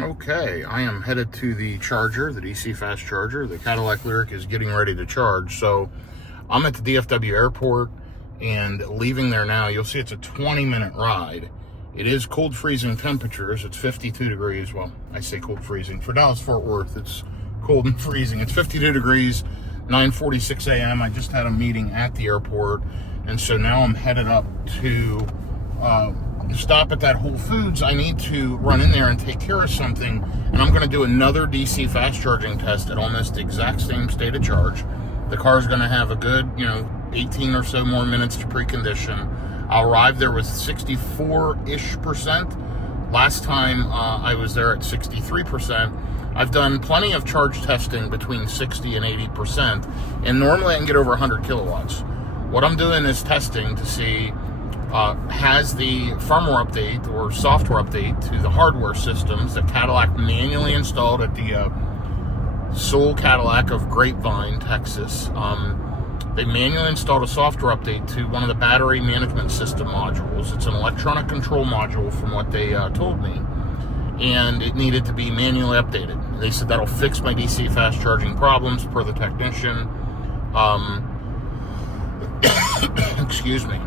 Okay, I am headed to the charger, the DC fast charger. The Cadillac Lyriq is getting ready to charge. So I'm at the DFW airport and leaving there now. You'll see it's a 20-minute ride. It is cold freezing temperatures. It's 52 degrees. Well, I say cold freezing. For Dallas-Fort Worth, it's cold and freezing. It's 52 degrees, 9:46 a.m. I just had a meeting at the airport. And so now I'm headed up to stop at that Whole Foods. I need to run in there and take care of something, and I'm going to do another DC fast charging test at almost the exact same state of charge. The car is going to have a good 18 or so more minutes to precondition. I'll arrive there with 64-ish%. Last time I was there at 63%. I've done plenty of charge testing between 60 and 80%, and normally I can get over 100 kilowatts. What I'm doing is testing to see has the firmware update or software update to the hardware systems that Cadillac manually installed at the Soul Cadillac of Grapevine, Texas. They manually installed a software update to one of the battery management system modules. It's an electronic control module from what they told me, and it needed to be manually updated. They said that'll fix my DC fast charging problems per the technician. Excuse me.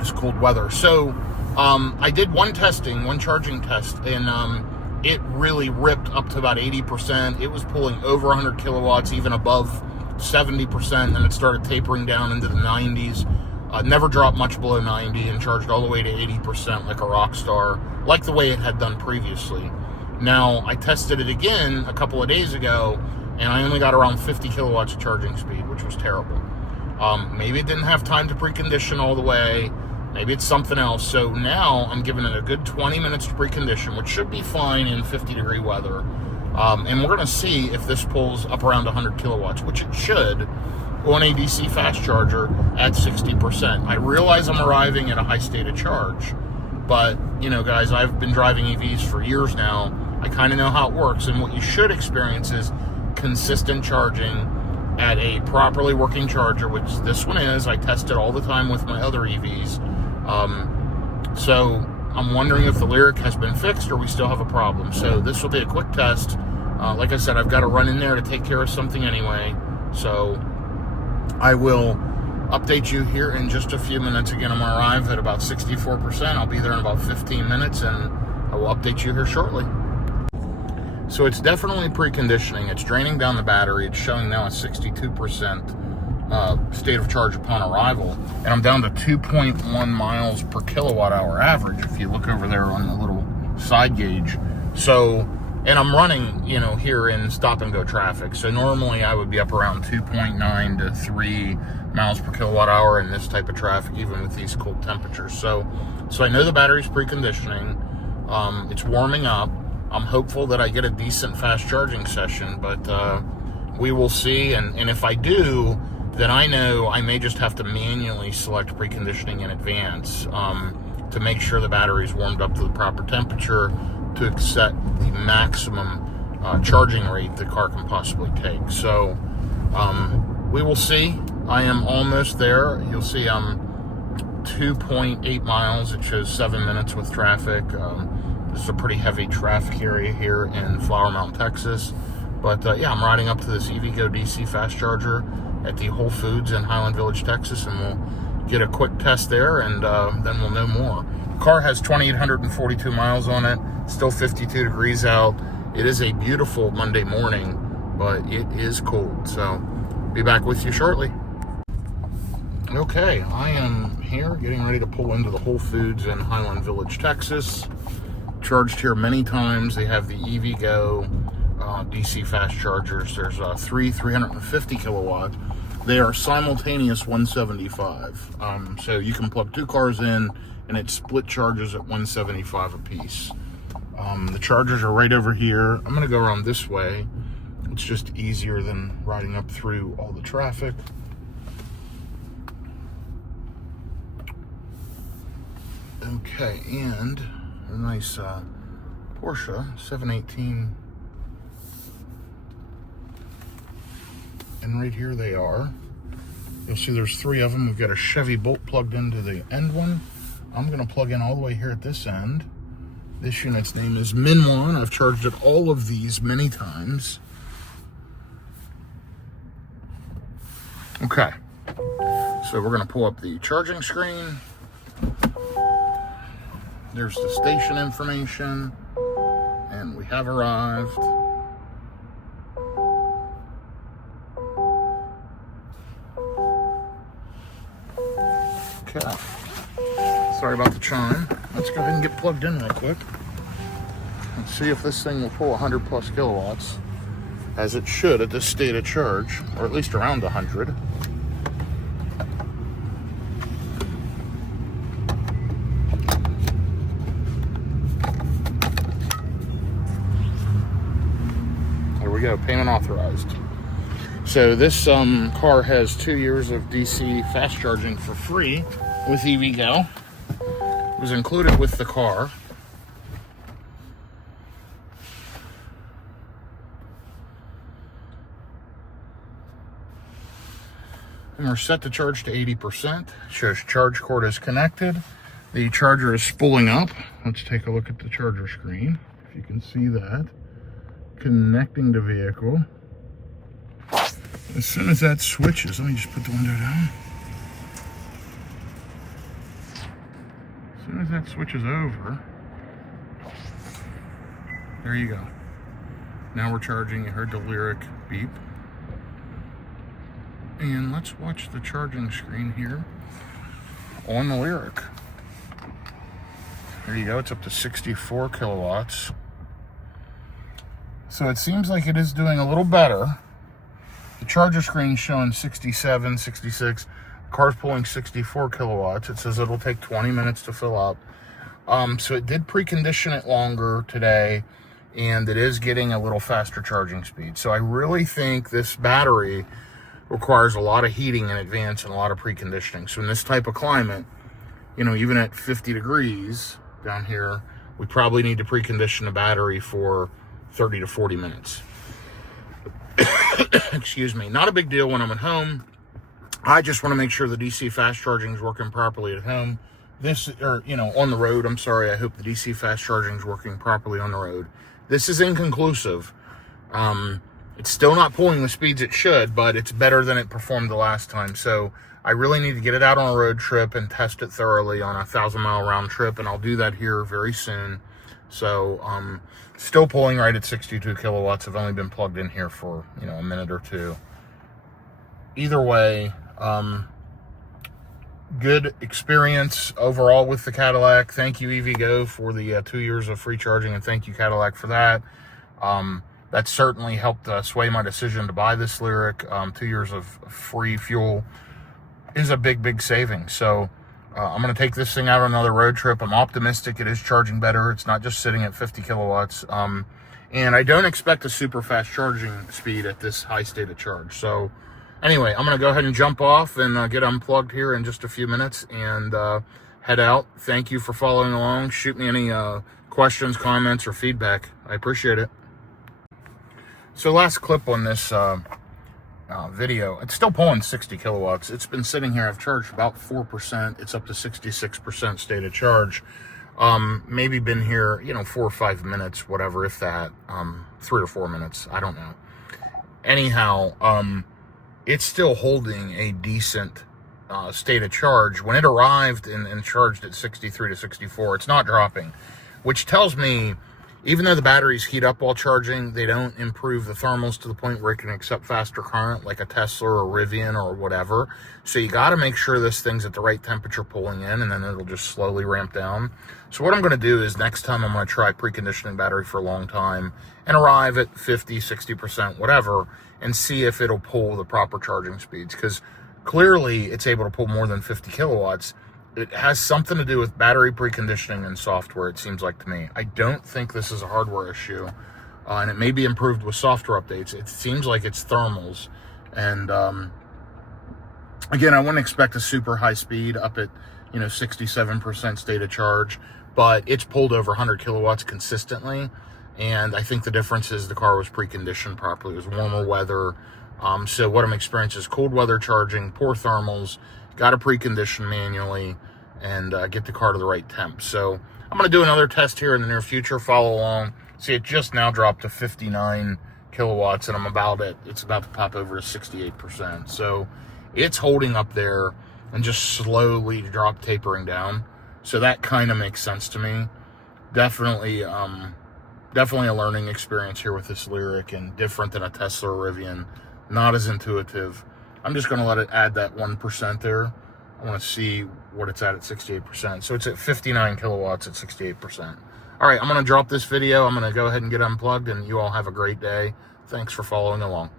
It's cold weather. So I did one charging test, and it really ripped up to about 80%. It was pulling over 100 kilowatts, even above 70%, and it started tapering down into the 90s. Never dropped much below 90 and charged all the way to 80% like a rock star, like the way it had done previously. Now, I tested it again a couple of days ago, and I only got around 50 kilowatts of charging speed, which was terrible. Maybe it didn't have time to precondition all the way. Maybe it's something else. So now I'm giving it a good 20 minutes to precondition, which should be fine in 50-degree weather. And we're going to see if this pulls up around 100 kilowatts, which it should on a DC fast charger at 60%. I realize I'm arriving at a high state of charge, but, guys, I've been driving EVs for years now. I kind of know how it works, and what you should experience is consistent charging at a properly working charger, which this one is. I test it all the time with my other EVs. So I'm wondering if the Lyriq has been fixed or we still have a problem. So this will be a quick test. Like I said, I've got to run in there to take care of something anyway. So I will update you here in just a few minutes. Again, I'm going to arrive at about 64%. I'll be there in about 15 minutes, and I will update you here shortly. So it's definitely preconditioning. It's draining down the battery. It's showing now a 62% state of charge upon arrival. And I'm down to 2.1 miles per kilowatt hour average if you look over there on the little side gauge. So, and I'm running, here in stop and go traffic. So normally I would be up around 2.9 to 3 miles per kilowatt hour in this type of traffic, even with these cold temperatures. So I know the battery's preconditioning. It's warming up. I'm hopeful that I get a decent fast charging session, but we will see. And if I do, then I know I may just have to manually select preconditioning in advance to make sure the battery is warmed up to the proper temperature to set the maximum charging rate the car can possibly take. So we will see. I am almost there. You'll see I'm 2.8 miles. It shows 7 minutes with traffic. This is a pretty heavy traffic area here in Flower Mound, Texas. But yeah, I'm riding up to this EVgo DC fast charger at the Whole Foods in Highland Village, Texas, and we'll get a quick test there, and then we'll know more. The car has 2,842 miles on it, still 52 degrees out. It is a beautiful Monday morning, but it is cold, so be back with you shortly. Okay, I am here getting ready to pull into the Whole Foods in Highland Village, Texas. Charged here many times. They have the EVgo DC fast chargers. There's three 350 kilowatt. They are simultaneous 175. So you can plug two cars in, and it split charges at 175 a piece. The chargers are right over here. I'm going to go around this way. It's just easier than riding up through all the traffic. Okay, and a nice Porsche 718, and right here they are. You'll see there's three of them. We've got a Chevy Bolt plugged into the end one. I'm going to plug in all the way here at this end. This unit's name is Minwan. I've charged at all of these many times. Okay, so we're going to pull up the charging screen. There's the station information, and we have arrived. Okay, sorry about the chime. Let's go ahead and get plugged in real quick. Let's see if this thing will pull 100 plus kilowatts, as it should at this state of charge, or at least around 100. There we go, payment authorized. So this car has 2 years of DC fast charging for free with EVgo. It was included with the car. And we're set to charge to 80%. It shows charge cord is connected. The charger is spooling up. Let's take a look at the charger screen. If you can see that. Connecting to vehicle. As soon as that switches, let me just put the window down. As soon as that switches over, there you go. Now we're charging. You heard the Lyriq beep. And let's watch the charging screen here on the Lyriq. There you go, it's up to 64 kilowatts. So it seems like it is doing a little better. The charger screen showing 67, 66. The car's pulling 64 kilowatts. It says it'll take 20 minutes to fill up. So it did precondition it longer today, and it is getting a little faster charging speed. So I really think this battery requires a lot of heating in advance and a lot of preconditioning. So in this type of climate, you know, even at 50 degrees down here, we probably need to precondition the battery for 30 to 40 minutes. Excuse me. Not a big deal when I'm at home. I just want to make sure the DC fast charging is working properly at home. On the road. I'm sorry. I hope the DC fast charging is working properly on the road. This is inconclusive. It's still not pulling the speeds it should, but it's better than it performed the last time. So I really need to get it out on a road trip and test it thoroughly on a 1,000-mile round trip, and I'll do that here very soon. So still pulling right at 62 kilowatts. I've only been plugged in here for, a minute or two. Either way, good experience overall with the Cadillac. Thank you, EVgo, for the 2 years of free charging, and thank you, Cadillac, for that. That certainly helped sway my decision to buy this Lyriq. 2 years of free fuel is a big, big saving. So I'm going to take this thing out on another road trip. I'm optimistic it is charging better. It's not just sitting at 50 kilowatts. And I don't expect a super fast charging speed at this high state of charge. So anyway, I'm going to go ahead and jump off and get unplugged here in just a few minutes and head out. Thank you for following along. Shoot me any questions, comments, or feedback. I appreciate it. So last clip on this video, it's still pulling 60 kilowatts. It's been sitting here. I've charged about 4%. It's up to 66% state of charge. Maybe been here, 4 or 5 minutes, whatever, if that, 3 or 4 minutes. I don't know. Anyhow, it's still holding a decent state of charge. When it arrived and charged at 63 to 64, it's not dropping, which tells me even though the batteries heat up while charging, they don't improve the thermals to the point where it can accept faster current like a Tesla or a Rivian or whatever. So you got to make sure this thing's at the right temperature pulling in, and then it'll just slowly ramp down. So what I'm going to do is next time I'm going to try preconditioning battery for a long time and arrive at 50, 60%, whatever, and see if it'll pull the proper charging speeds, because clearly it's able to pull more than 50 kilowatts. It has something to do with battery preconditioning and software, it seems like to me. I don't think this is a hardware issue, and it may be improved with software updates. It seems like it's thermals. And again, I wouldn't expect a super high speed up at 67% state of charge, but it's pulled over 100 kilowatts consistently. And I think the difference is the car was preconditioned properly. It was warmer weather. So what I'm experiencing is cold weather charging, poor thermals, got to precondition manually, and get the car to the right temp. So I'm going to do another test here in the near future. Follow along. See, it just now dropped to 59 kilowatts, and it's about to pop over to 68%. So it's holding up there and just slowly tapering down. So that kind of makes sense to me. Definitely a learning experience here with this Lyriq, and different than a Tesla or Rivian. Not as intuitive. I'm just going to let it add that 1% there. I want to see what it's at 68%. So it's at 59 kilowatts at 68%. All right, I'm going to drop this video. I'm going to go ahead and get unplugged, and you all have a great day. Thanks for following along.